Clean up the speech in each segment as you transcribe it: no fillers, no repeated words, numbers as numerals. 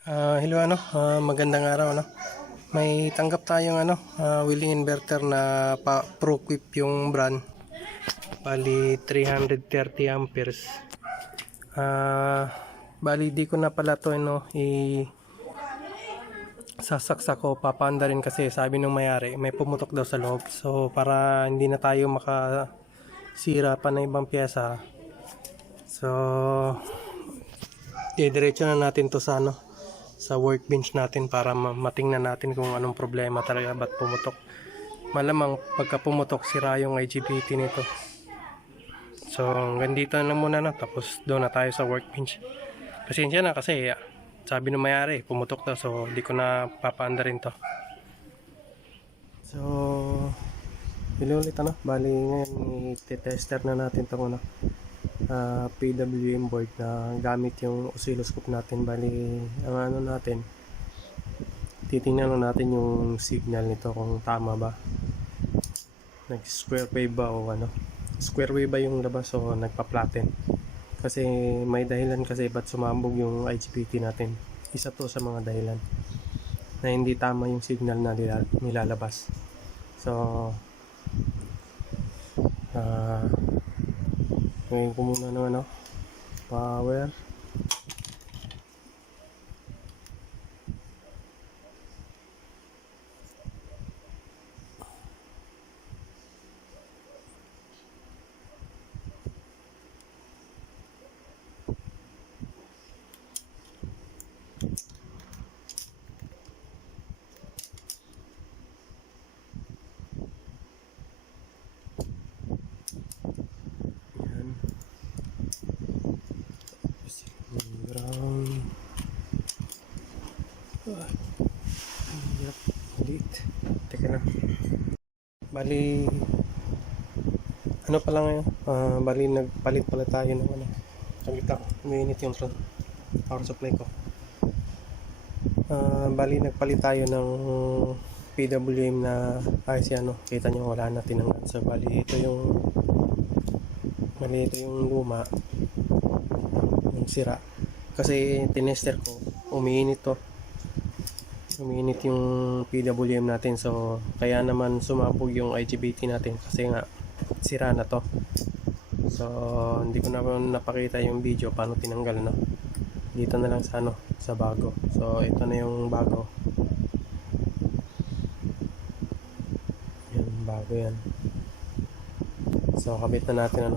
Hello magandang araw May tanggap tayong wheeling inverter na ProQuip yung brand. Bali 330 amperes. Bali di ko na pala to sasaksak ko, papaanda rin kasi sabi ng mayari may pumutok daw sa loob. So para hindi na tayo makasira pa ng ibang pyesa. So didiretso na natin to sa workbench natin para matingnan natin kung anong problema talaga, ba't pumutok. Malamang pagka pumutok sira yung IGBT nito. So hanggang dito na muna tapos doon na tayo sa workbench. Pasensya na kasi sabi ng mayari pumutok daw, so di ko na papaanda rin to. So bili ulit bali ngayon i-tester na natin tong PWM board na gamit yung oscilloscope natin. Bali ang natin, titingnan natin yung signal nito kung tama ba, nag square wave ba o square wave ba yung labas o nagpa-flatten. Kasi may dahilan kasi ba't sumabog yung IGBT natin. Isa to sa mga dahilan na hindi tama yung signal na nilalabas. So ngayon ko muna power. Teka lang. Bali pa lang ngayon. Bali nagpalit pala tayo ng saglit lang, umiinit yung power supply ko. Bali nagpalit tayo ng PWM na ayos yan kita nyo wala na tinanggal. So bali ito yung luma, yung sira. Kasi tinester ko, umiinit yung PWM natin, so kaya naman sumabog yung IGBT natin kasi nga sira na to. So hindi ko na napakita yung video paano tinanggal dito na lang sa bago. So ito na yung bago, yan bago yan. So kabit na natin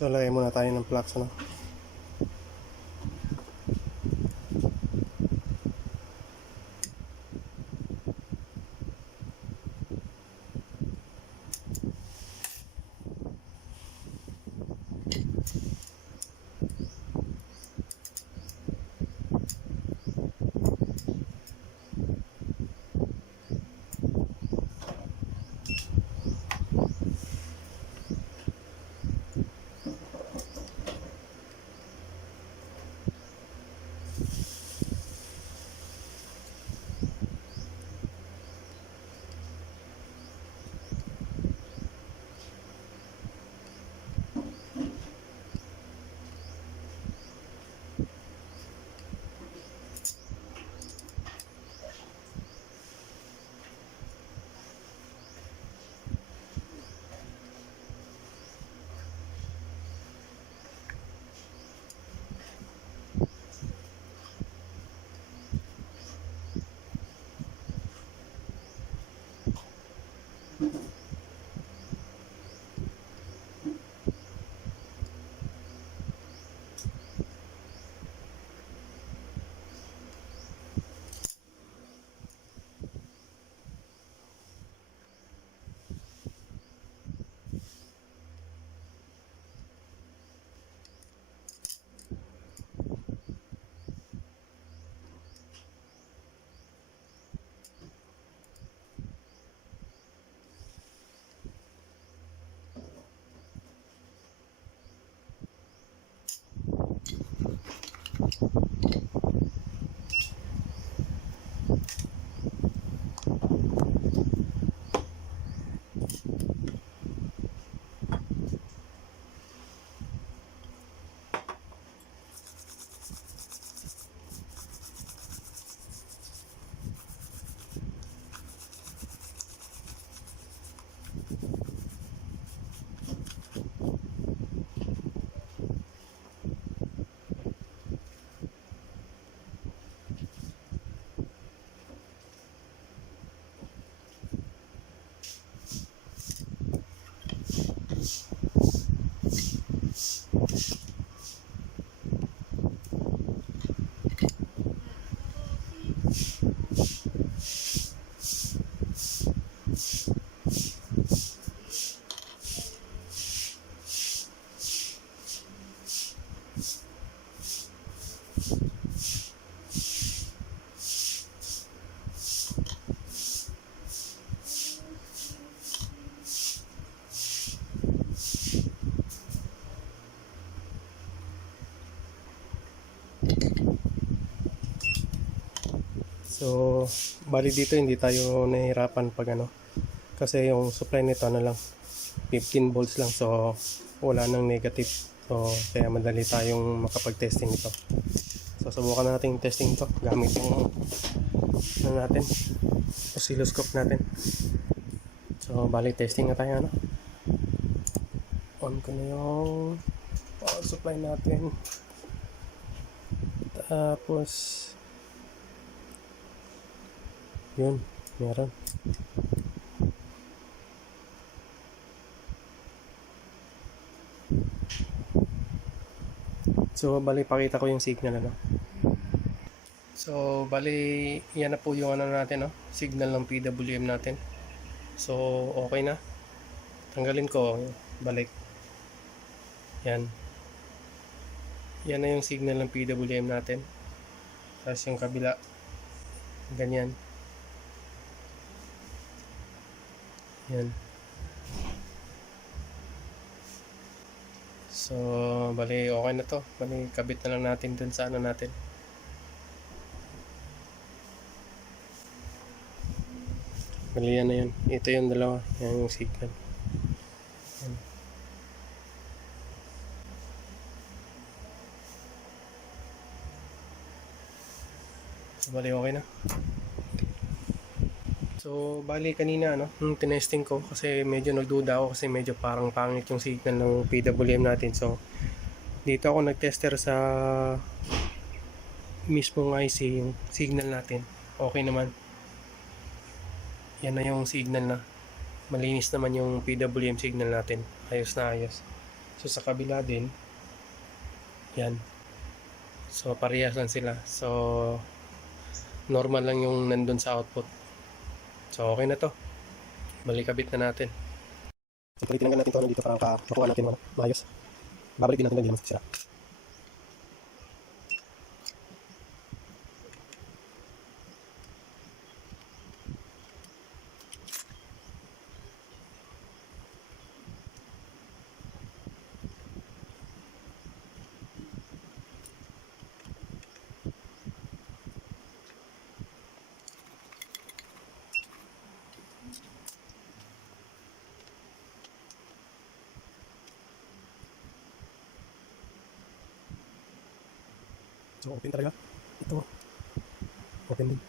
So lagay muna tayo ng flux So, bali dito hindi tayo nahihirapan pag ano. Kasi yung supply nito ano lang, 15 volts lang. So, wala nang negative. So, kaya madali tayong makapag-testing ito. So, subukan na natin yung testing ito gamit yung ano natin, oscilloscope natin. So, bali testing na tayo ano. On ko na yung power supply natin. Tapos yun, meron. So, bali pakita ko yung signal ano. So, bali yan na po yung ano natin no, signal ng PWM natin. So, okay na. Tanggalin ko, balik. Yan. Yan na yung signal ng PWM natin. Tapos yung kabila, ganyan. Yan. So, bali okay na to. Bali kabit na lang natin dun sa ano natin. Bali yan na yun. Ito yung dalawa. Yan yung signal. Yan. So, bali okay na. So, bali kanina ano, nung tinesting ko kasi medyo nagduda ako kasi medyo parang pangit yung signal ng PWM natin. So, dito ako nagtester sa mismong IC yung signal natin. Okay naman. Yan na yung signal na. Malinis naman yung PWM signal natin. Ayos na ayos. So, sa kabila din, yan. So, parehas lang sila. So, normal lang yung nandun sa output. So, okay na to. Balikabit na natin. So, tinanggal natin ito dito para makuha natin maayos. Babalik din natin lang dito sila. So, open talaga. Ito. Open din.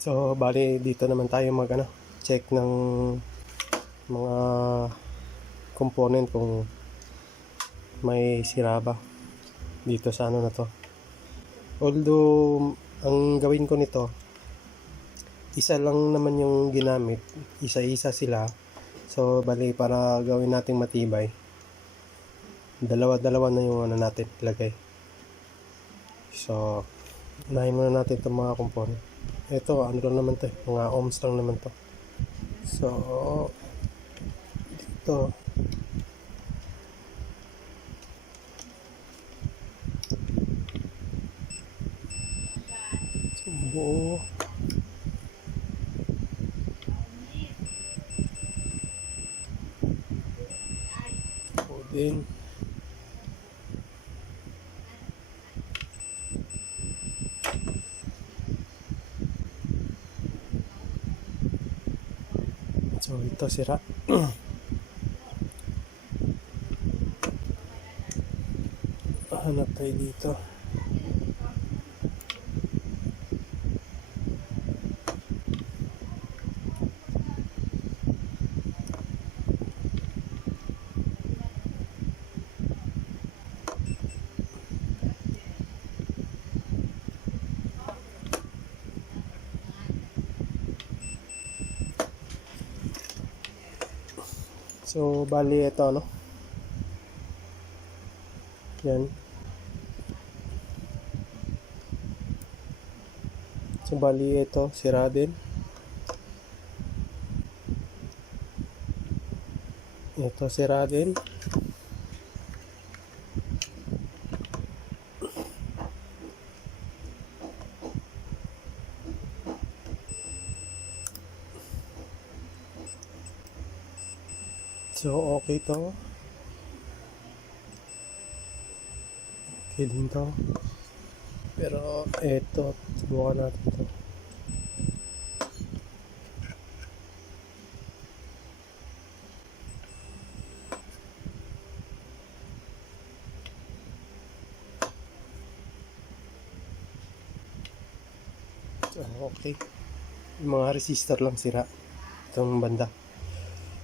So, bali dito naman tayo check ng mga component kung may sira ba dito sa ano na to. Although, ang gawin ko nito, isa lang naman yung ginamit. Isa-isa sila. So, bali, para gawin nating matibay, dalawa-dalawa na yung ano natin ilagay. So, unahin muna natin itong mga component. Ito, ano lang naman to, mga ohms lang naman to. So, dito, so, buo. Din. So, ito sira. Hanap tayo dito. So, bali ito, ano? Yan. So, bali ito, sira din. Ito, sira din. So, okay to. Okay din to. Pero, ito, subukan natin to. So, okay. Yung mga resistor lang sira. Itong banda.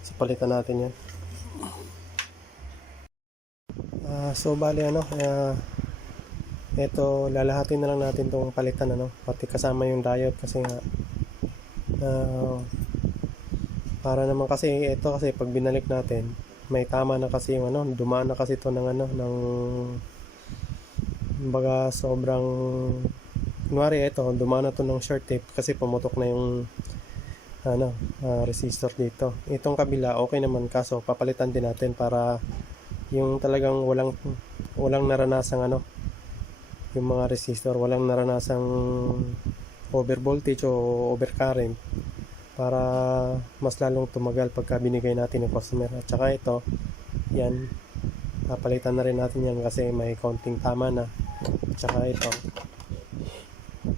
So, palitan natin yan. So, bali ano, ito, lalahatin na lang natin itong palitan, ano, pati kasama yung diode kasi nga, para naman kasi, ito kasi pag binalik natin, may tama na kasi yung ano, dumaan na kasi ito ng ano, ng, baga sobrang, kunwari ito, dumaan na ito ng short tape kasi pumutok na yung, ano, resistor dito. Itong kabila, okay naman, kaso papalitan din natin para yung talagang walang naranasang ano, yung mga resistor walang naranasang over voltage o over current para mas lalong tumagal pagka binigay natin yung customer. At saka ito, yan, papalitan na rin natin yan kasi may counting tama na. At saka ito,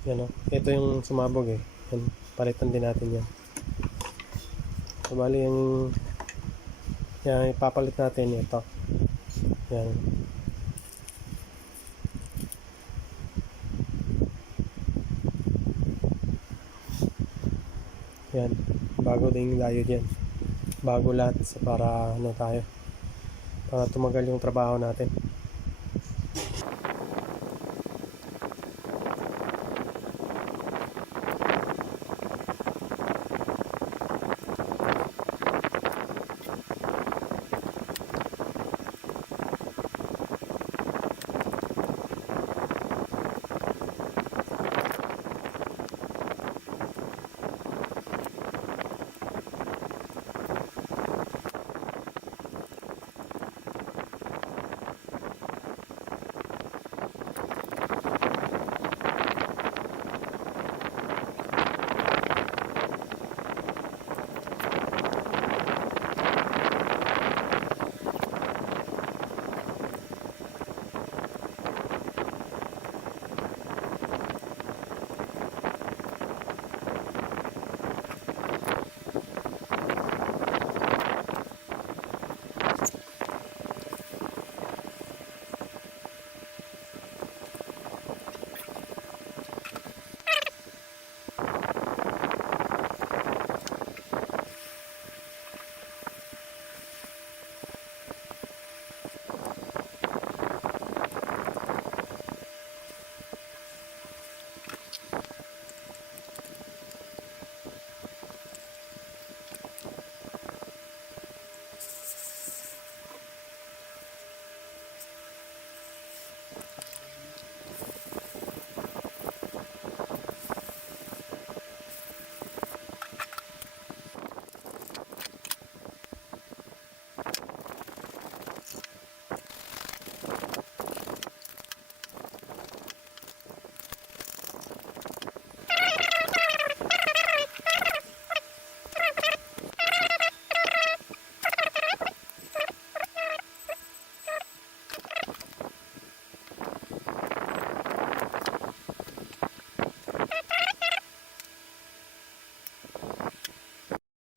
yan o, ito yung sumabog eh, yan, palitan din natin yan. So, bali yung yan, ipapalit natin ito, yan. Yan, bago din yung diode yan, bago lahat para ano tayo, para tumagal yung trabaho natin.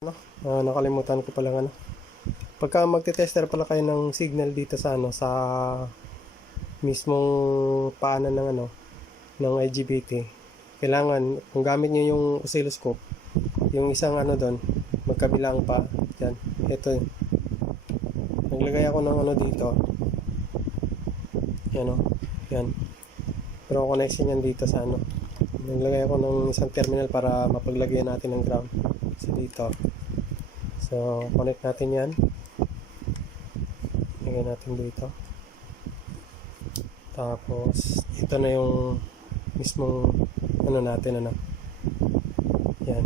Nakalimutan ko pala ano. Pagka magte-tester pala kayo ng signal dito sa ano sa mismong paanan ng ano ng IGBT, kailangan kung gamit niyo yung oscilloscope, yung isang ano doon, magkabilang pa yan. Ito. Naglagay ako ng ano dito. Yan oh. Yan. Pero connection yan dito sa ano. Naglagay ako ng isang terminal para mapaglagyan natin ng ground. So dito. So connect natin yan. Lagyan natin dito. Tapos ito na yung mismong ano natin ano. Yan.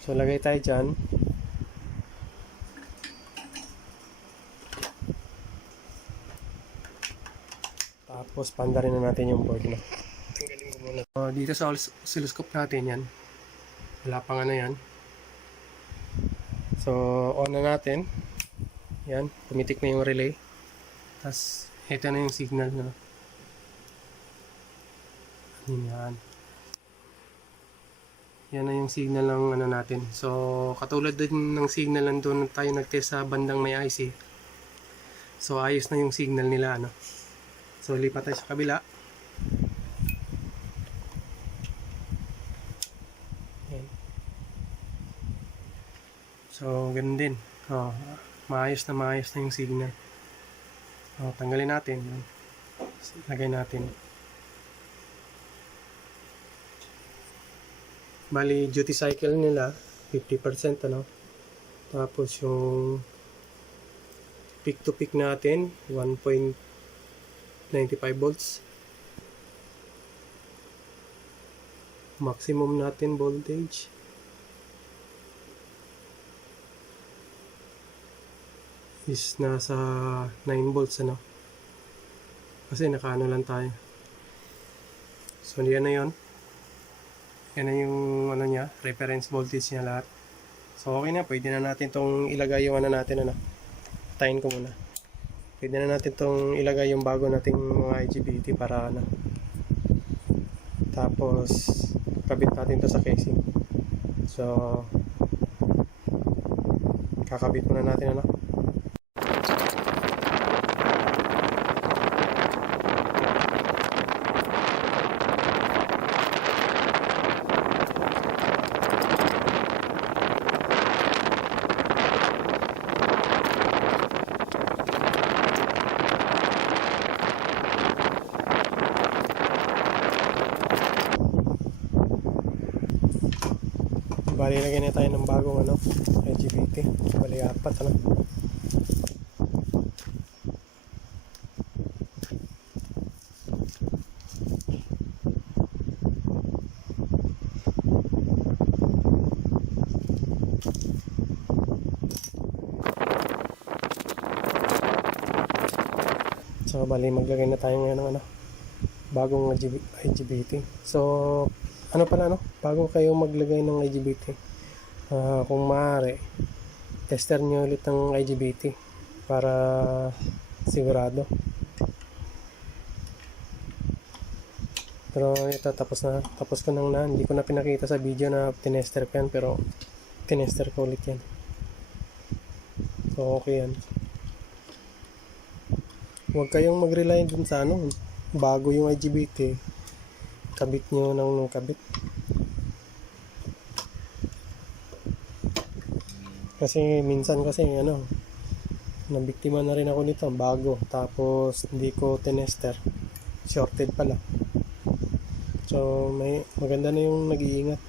So lagay tayo dyan. Tapos pandarin na natin yung board na. Tanggalin ko muna. Dito sa oscilloscope natin yan. Wala pang ano yan. So on na natin. Yan. Pumitik na yung relay. Tapos ito na yung signal na. Yan. Yan na yung signal ng ano natin. So katulad din ng signal nandun tayo nag-test sa bandang may IC. So ayos na yung signal nila ano. So lipat tayo sa kabila. Yan. So ganun din. Maayos na yung signal. Tanggalin natin. Lagay natin. Bali duty cycle nila 50% ano. Tapos yung peak to peak natin 1.95 volts. Maximum natin voltage is nasa 9 volts ano. Kasi nakaano lang tayo. So yan na yun. Yan na yung ano niya, reference voltage niya lahat. So okay na, pwede na natin tong ilagay yung ano natin ano. Tayin ko muna. Pwede na natin tong ilagay yung bago nating mga IGBT para ano. Tapos kabit natin to sa casing. So kakabit muna natin ano. Bali, lagyan na tayo ng bagong ano, IGBT. Bali, 4 ano. So, bali, maglagay na tayo ngayon ng ano, bagong IGBT. So, ano pala no? Bago kayo maglagay ng IGBT, kung maaari, tester nyo ulit ng IGBT para sigurado. Pero ito tapos ko nang hindi ko na pinakita sa video na tinester ko yan, pero tinester ko ulit yan. So okay yan. Huwag kayong mag-rely dun sa ano, bago yung IGBT, kabit nyo ng kabit. Kasi minsan kasi ano, nabiktima na rin ako nito, bago, tapos hindi ko tinester, shorted pala. So maganda na yung nag-iingat.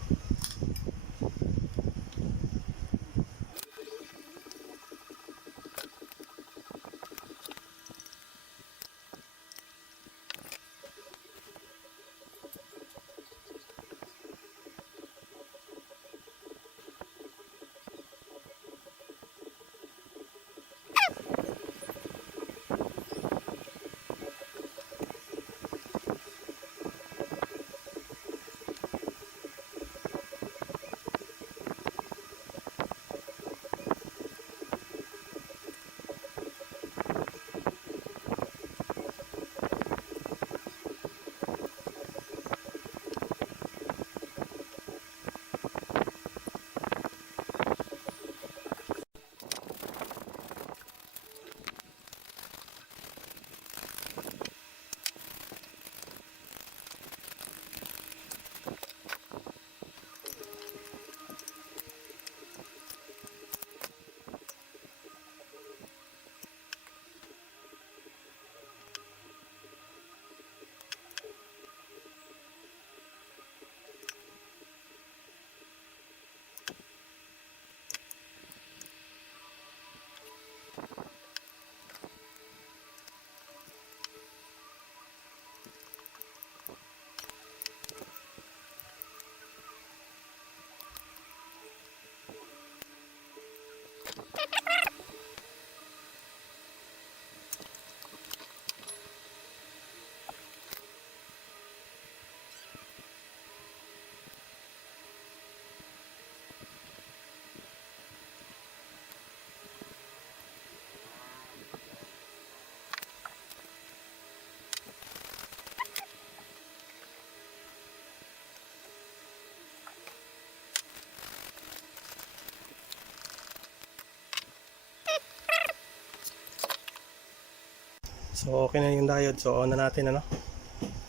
So okay na yung diode. So on na natin ano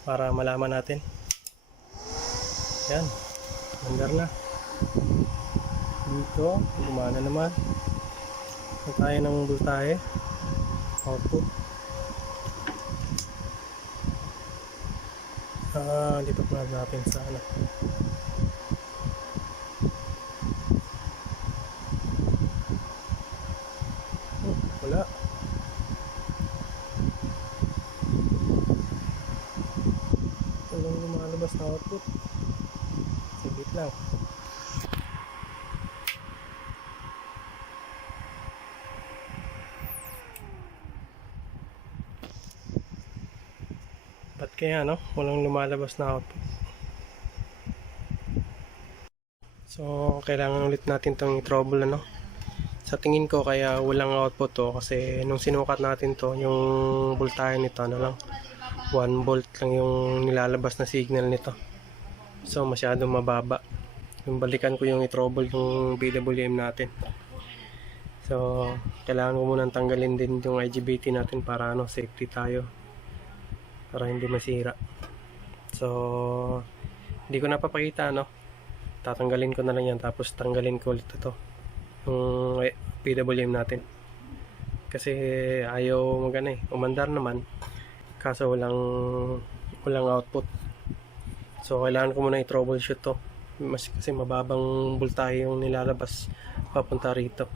para malaman natin. Yan. Under na. Dito, gumana naman. So, tayo ng voltahe. Output. Lipat na natin sa ano. Wala. Walang lumalabas na output. Saglit lang. Ba't kaya no? Walang lumalabas na output. So, kailangan ulit natin itong i-trouble ano. Sa tingin ko kaya walang output to kasi nung sinukat natin to, yung voltahe nito ano lang, 1 volt lang yung nilalabas na signal nito. So, masyadong mababa. Yung balikan ko yung i-trouble yung PWM natin. So, kailangan ko munang tanggalin din yung IGBT natin para ano, safety tayo. Para hindi masira. So, hindi ko napapakita no. Tatanggalin ko na lang yan tapos tanggalin ko ulit ito. Yung PWM natin. Kasi ayaw magana umandar naman. Kaso walang output. So, kailangan ko muna i-troubleshoot to. Kasi mababang voltahe yung nilalabas papunta rito.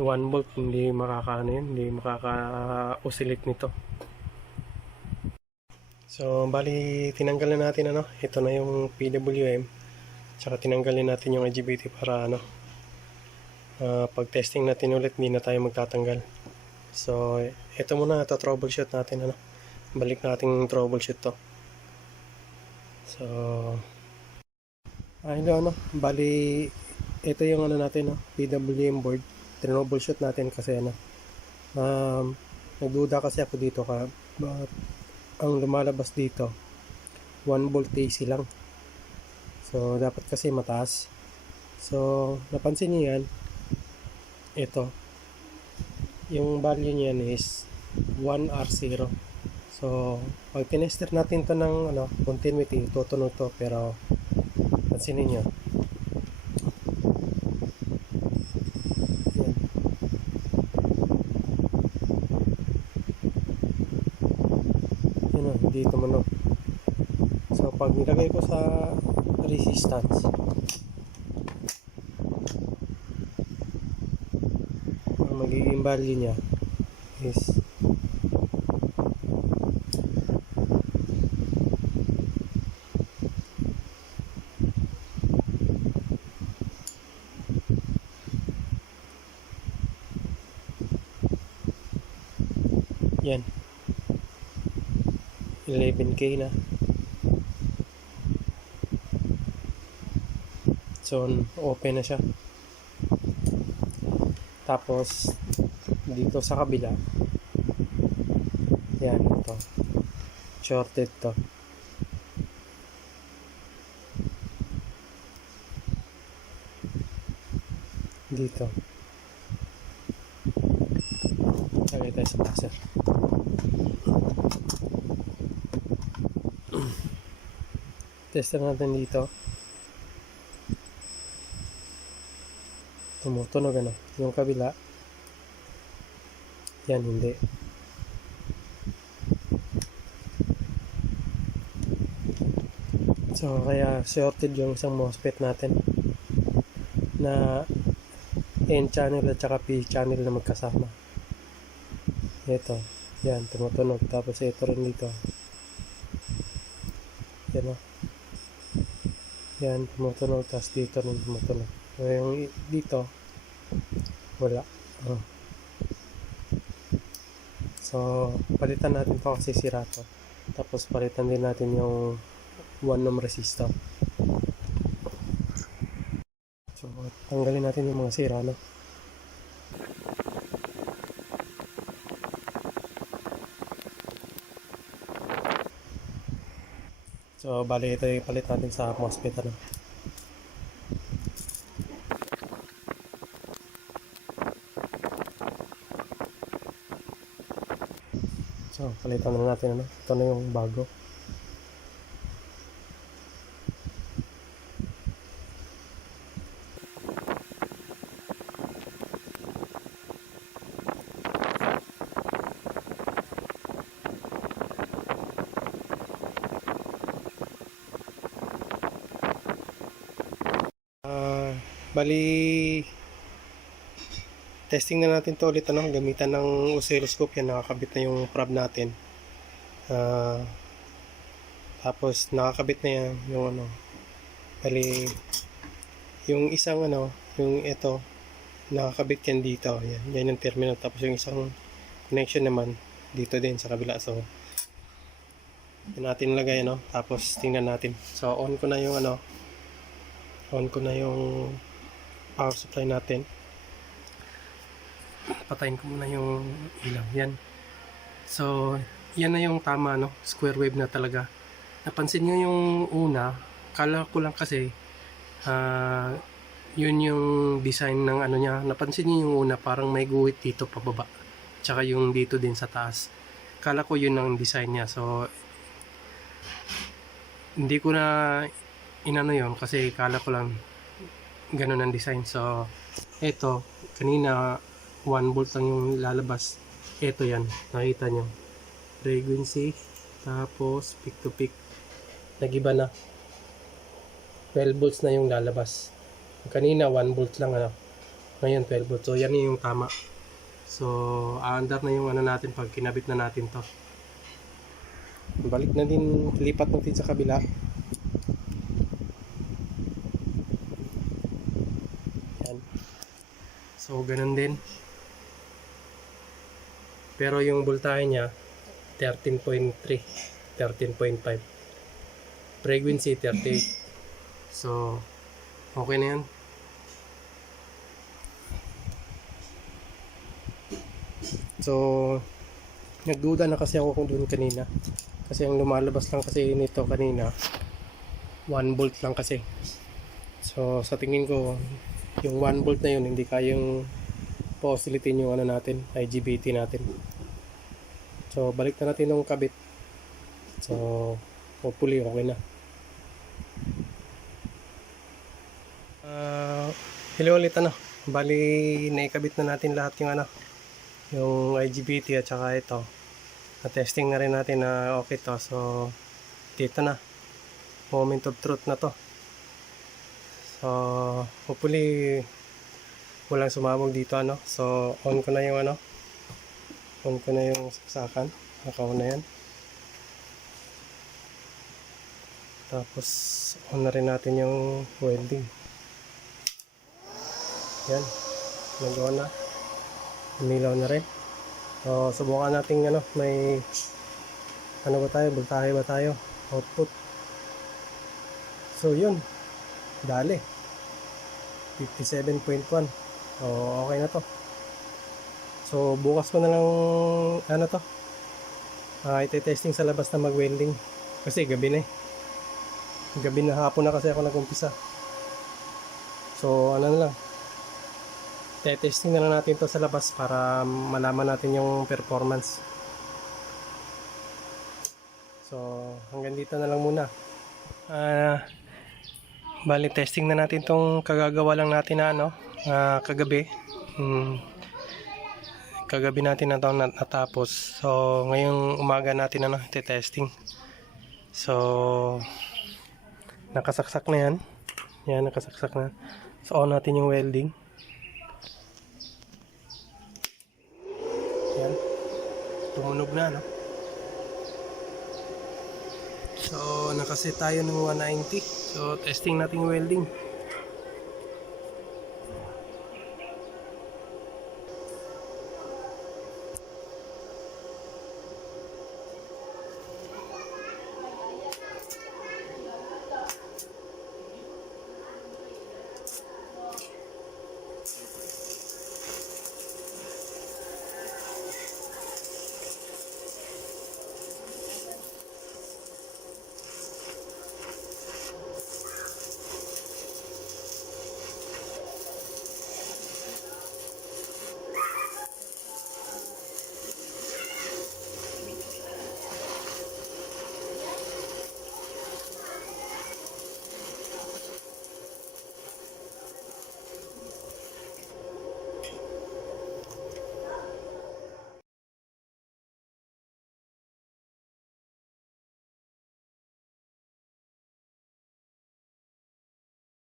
1 volt hindi makakaano yun, hindi makaka-oscillate nito. So bali tinanggalan natin ano, ito na yung PWM. Tsaka tinanggalin natin yung IGBT para ano, pag testing natin ulit hindi na tayo magtatanggal. So ito muna ito troubleshoot natin ano. Balik natin troubleshoot to. So ano, bali ito yung ano natin no, PWM board. Troubleshoot natin kasi ano, nagduda kasi ako dito ang lumalabas dito 1 volt AC lang, so dapat kasi mataas. So napansin niyo yan, ito yung value niyan is 1R0. So pag tinester natin to ng ano, continuity, tutunog to, pero pansinin niyo hindi tumunog. So pag nilagay ko sa resistance, ang magiging value niya is yan, 11K na. So open na siya. Tapos dito sa kabila, yan, ito shorted to. Dito lagay tayo sa buzzer. Tester natin dito. Tumutunog ano. Yung kabila, yan hindi. So kaya shorted yung isang MOSFET natin na N channel at saka P channel na magkasama. Ito, yan, tumutunog. Tapos ito rin dito, yan o, yan, tumutunog. Tapos dito rin tumutunog. So yung dito wala. So palitan natin to kasi sira to. Tapos palitan din natin yung 1 ohm resistor. So tanggalin natin yung mga sira no. So bali ito yung palit natin sa MOSFET ano. So, palitan na natin ano. Ito na yung bago. Bali, testing na natin to ulit ano, gamitan ng oscilloscope yan, nakakabit na yung prob natin. Tapos nakakabit na yan yung ano, bali yung isang ano, yung ito nakakabit yan dito, yan yung terminal, tapos yung isang connection naman dito din sa kabila. So yan natin lagay ano, tapos tingnan natin. So on ko na yung ano, on ko na yung power supply natin. Patayin ko muna yung ilaw. Yan. So, yan na yung tama, no? Square wave na talaga. Napansin nyo yung una, kala ko lang kasi yun yung design ng ano niya. Napansin nyo yung una, parang may guhit dito pababa. Tsaka yung dito din sa taas. Kala ko yun ang design niya. So, hindi ko na inano yun kasi kala ko lang ganun ang design. So, ito, kanina 1 volt lang yung lalabas. Ito yan, nakita nyo. Frequency, tapos peak to peak. Nagiba na. 12 volts na yung lalabas. Kanina 1 volt lang ano. Ngayon 12 volts. So, yan yung tama. So, aandar na yung ano natin pag kinabit na natin to. Balik na din, lipat natin sa kabila. So, ganun din. Pero yung voltahe niya, 13.3, 13.5. Frequency, 38. So, okay na yan. So, nagduda na kasi ako kung doon kanina. Kasi ang lumalabas lang kasi nito kanina, 1 volt lang kasi. So, sa tingin ko, yung 1 volt na yun hindi kayang pa-oscillatein yung ano natin, IGBT natin. So balik na natin yung kabit. So hopefully okay na. Hello ulit ano. Bali naikabit na natin lahat yung ano, yung IGBT at saka ito. Na-testing na rin natin na okay to. So dito na, moment of truth na to. So, hopefully walang sumabog dito ano. So, on ko na yung ano. On ko na yung saksakan. Naka-on na yan. Tapos, on na rin natin yung welding. Yan. Nag-on na. Umilaw na rin. So, subukan natin ano. May ano ba tayo? Voltahe ba tayo? Output. So, yun. Dali 57.1. So okay na to. So bukas ko na lang ano to, ite-testing sa labas na mag-welding kasi gabi na gabi na, hapon na kasi ako nag-umpisa. So ano na lang, ite-testing na lang natin to sa labas para malaman natin yung performance. So hanggang dito na lang muna. Bali testing na natin tong kagagawa lang natin na ano, kagabi. Kagabi natin na ito natapos. So ngayong umaga natin ano, testing. So nakasaksak na yan. Yan, nakasaksak na. So on natin yung welding. Yan. Tumunog na no. So nakaset tayo ng 190. So testing natin yung welding.